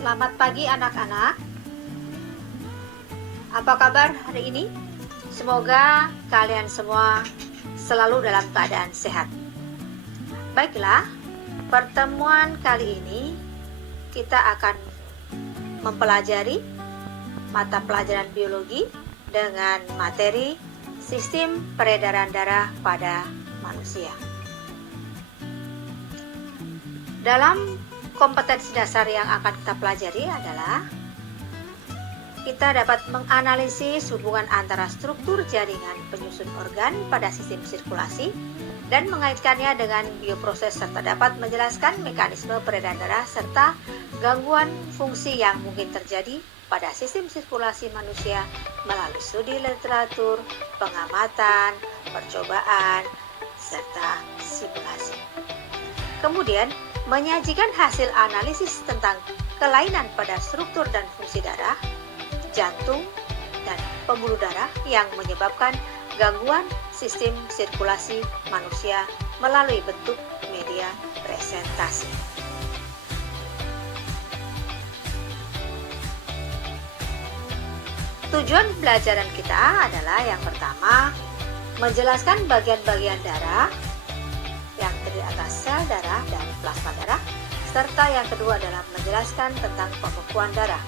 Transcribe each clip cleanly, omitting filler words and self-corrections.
Selamat pagi anak-anak. Apa kabar hari ini? Semoga kalian semua selalu dalam keadaan sehat. Baiklah, pertemuan kali ini kita akan mempelajari mata pelajaran biologi dengan materi sistem peredaran darah pada manusia. Dalam kompetensi dasar yang akan kita pelajari adalah kita dapat menganalisis hubungan antara struktur jaringan penyusun organ pada sistem sirkulasi dan mengaitkannya dengan bioproses serta dapat menjelaskan mekanisme peredaran darah serta gangguan fungsi yang mungkin terjadi pada sistem sirkulasi manusia melalui studi literatur, pengamatan, percobaan, serta simulasi. Kemudian, menyajikan hasil analisis tentang kelainan pada struktur dan fungsi darah, jantung, dan pembuluh darah yang menyebabkan gangguan sistem sirkulasi manusia melalui bentuk media presentasi. Tujuan pembelajaran kita adalah yang pertama, menjelaskan bagian-bagian darah yang terdiri atas sel darah dan plasma darah, serta yang kedua adalah menjelaskan tentang pembekuan darah.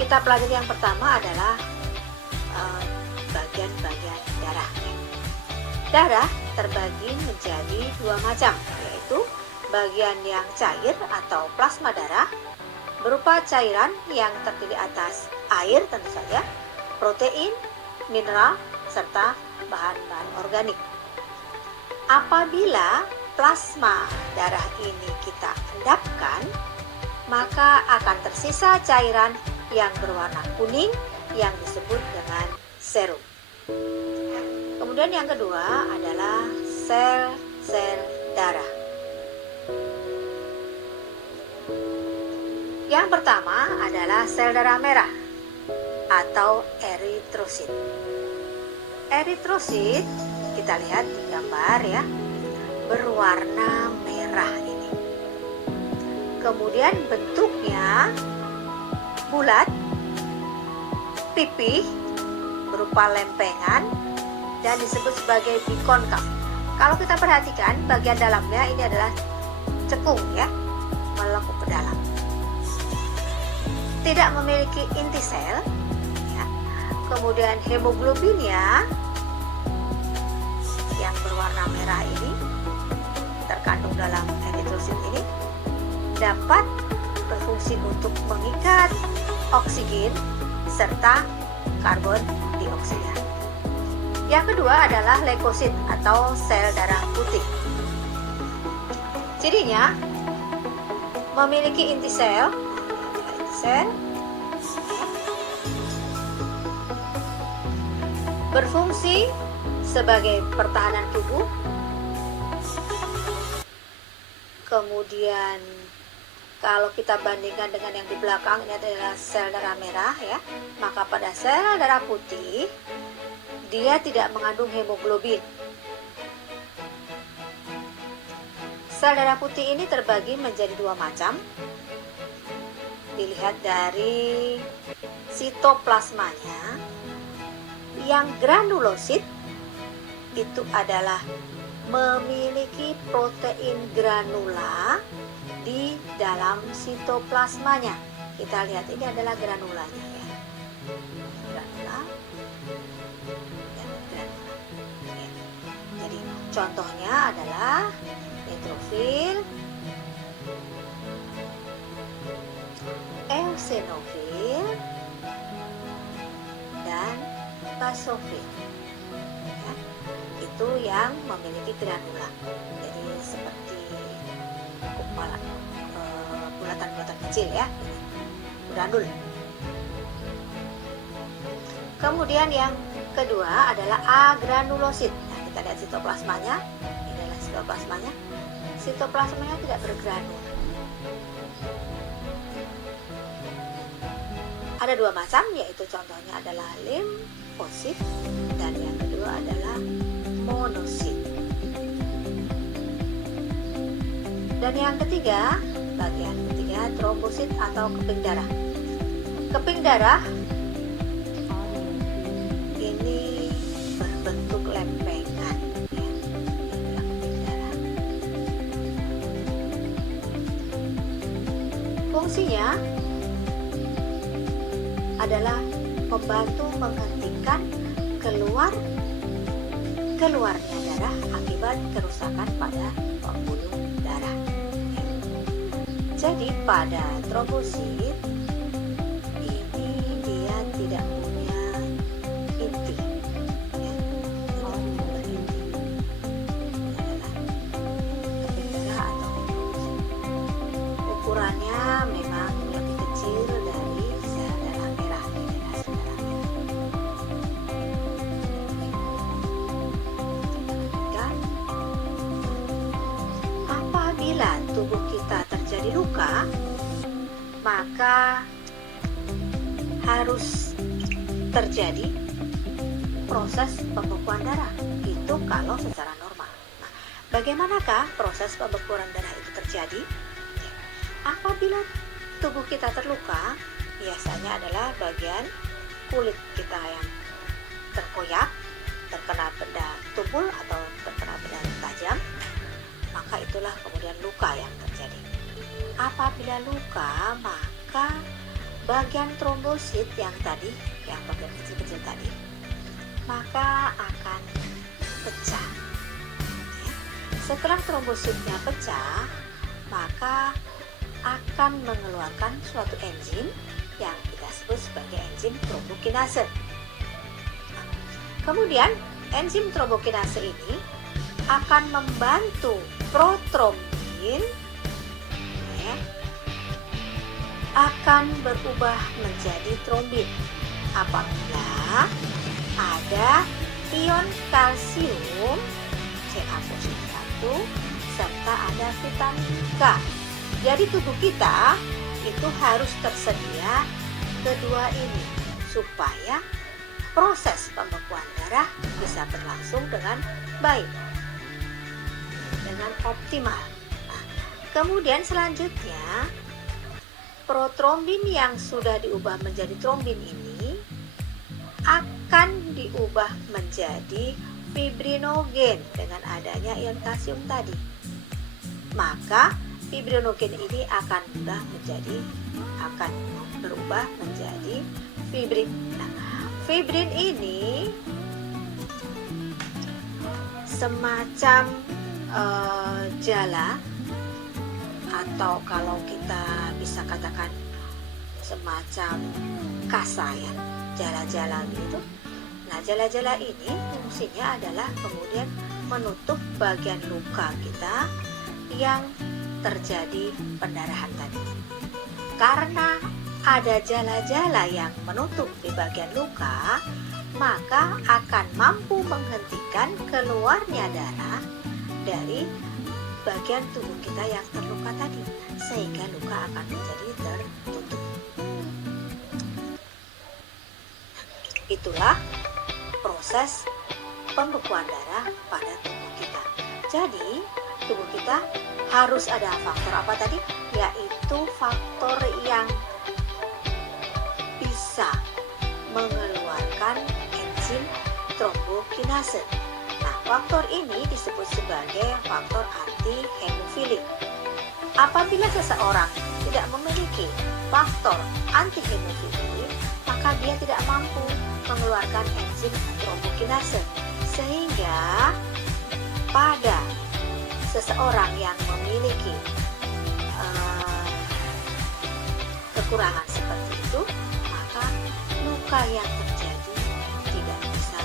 Kita pelajari yang pertama adalah bagian-bagian darah. Darah terbagi menjadi dua macam, yaitu bagian yang cair atau plasma darah, berupa cairan yang terdiri atas air tentu saja, protein, mineral, serta bahan-bahan organik. Apabila plasma darah ini kita endapkan, maka akan tersisa cairan yang berwarna kuning yang disebut dengan serum. Kemudian yang kedua adalah sel-sel darah. Yang pertama adalah sel darah merah atau eritrosit. Eritrosit, kita lihat di gambar ya, berwarna merah ini. Kemudian bentuknya bulat, pipih, berupa lempengan, dan disebut sebagai bikonkav. Kalau kita perhatikan, bagian dalamnya ini adalah cekung ya, melengkung ke dalam. Tidak memiliki inti sel. Kemudian hemoglobinnya yang berwarna merah ini terkandung dalam eritrosit ini dapat berfungsi untuk mengikat oksigen serta karbon dioksida. Yang kedua adalah leukosit atau sel darah putih. Cirinya memiliki inti sel, berfungsi sebagai pertahanan tubuh. Kemudian kalau kita bandingkan dengan yang di belakang, ini adalah sel darah merah ya, maka pada sel darah putih dia tidak mengandung hemoglobin. Sel darah putih ini terbagi menjadi dua macam. Dilihat dari sitoplasmanya. Yang granulosit itu adalah memiliki protein granula di dalam sitoplasmanya. Kita lihat ini adalah granulanya ya. Granula dan granula. Ya. Jadi contohnya adalah neutrofil, eosinofil, dan basofil ya, itu yang memiliki granula. Jadi seperti bulatan-bulatan kecil ya, granul. Kemudian yang kedua adalah agranulosit. Nah, kita lihat sitoplasmanya. Ini adalah sitoplasmanya. Sitoplasmanya tidak bergranul. Ada dua macam, yaitu contohnya adalah limfosit dan yang kedua adalah monosit. Dan yang ketiga, bagian ketiga trombosit atau keping darah. Keping darah ini berbentuk lempengan, ya. Inilah keping darah. Fungsinya adalah membantu menghentikan keluarnya darah akibat kerusakan pada pembuluh darah. Jadi pada trombosit ini dia tidak punya inti, ya, tidak berinti. Ini adalah keping darah atau trombosit. Ukurannya memang lebih kecil dari sel darah merah, generasi darah merah. Apabila tubuh kita terjadi luka, maka harus terjadi proses pembekuan darah. Itu kalau secara normal. Nah, bagaimanakah proses pembekuan darah itu terjadi? Apabila tubuh kita terluka, biasanya adalah bagian kulit kita yang terkoyak, terkena benda tumpul atau terkena benda tajam, maka itulah kemudian luka yang terjadi. Apabila luka, maka bagian trombosit yang tadi, yang bagian kecil-kecil tadi, maka akan pecah. Setelah trombositnya pecah, maka akan mengeluarkan suatu enzim yang kita sebut sebagai enzim trombokinase. Kemudian enzim trombokinase ini akan membantu protrombin akan berubah menjadi trombin apabila ada ion kalsium Ca+1 serta ada vitamin K. Jadi tubuh kita itu harus tersedia kedua ini supaya proses pembekuan darah bisa berlangsung dengan baik, dengan optimal. Nah, kemudian selanjutnya protrombin yang sudah diubah menjadi trombin ini akan diubah menjadi fibrinogen dengan adanya ion kalsium tadi. Maka fibrinogen ini akan berubah menjadi fibrin. Nah, fibrin ini semacam jala, atau kalau kita bisa katakan semacam kasa, ya, jala-jala gitu. Nah, jala-jala ini fungsinya adalah kemudian menutup bagian luka kita yang terjadi pendarahan tadi. Karena ada jala-jala yang menutup di bagian luka, maka akan mampu menghentikan keluarnya darah dari bagian tubuh kita yang terluka tadi, sehingga luka akan menjadi tertutup. Itulah proses pembekuan darah pada tubuh kita. Jadi tubuh kita harus ada faktor apa tadi? Yaitu faktor yang bisa mengeluarkan enzim trombokinase. Nah, faktor ini disebut sebagai faktor anti-hemofilik. Apabila seseorang tidak memiliki faktor anti-hemofilik, maka dia tidak mampu mengeluarkan enzim trombokinase. Sehingga pada seseorang yang memiliki kekurangan seperti itu, maka luka yang terjadi tidak bisa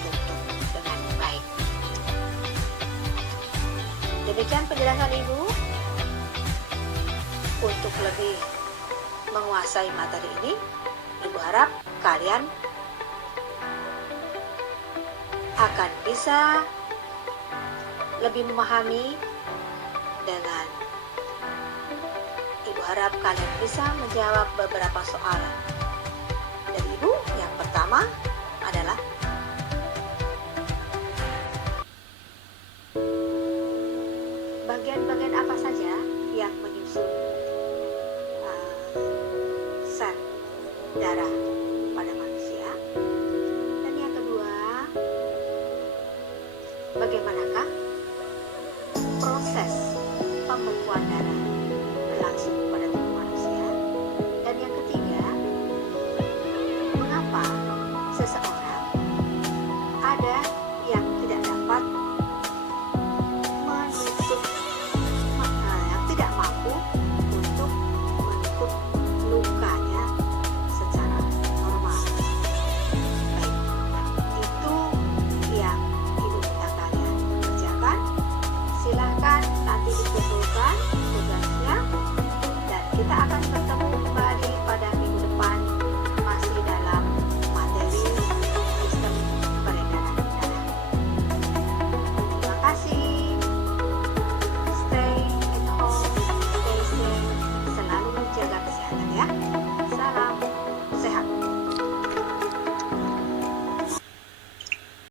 tertutup dengan baik. Demikian penjelasan Ibu. Untuk lebih menguasai materi ini, Ibu harap kalian akan bisa lebih memahami, dengan Ibu harap kalian bisa menjawab beberapa soal dari Ibu. Yang pertama adalah bagian-bagian apa yang menyusun sel darah pada manusia. Dan yang kedua, bagaimanakah proses pembekuan darah berlangsung pada tubuh manusia. Dan yang ketiga,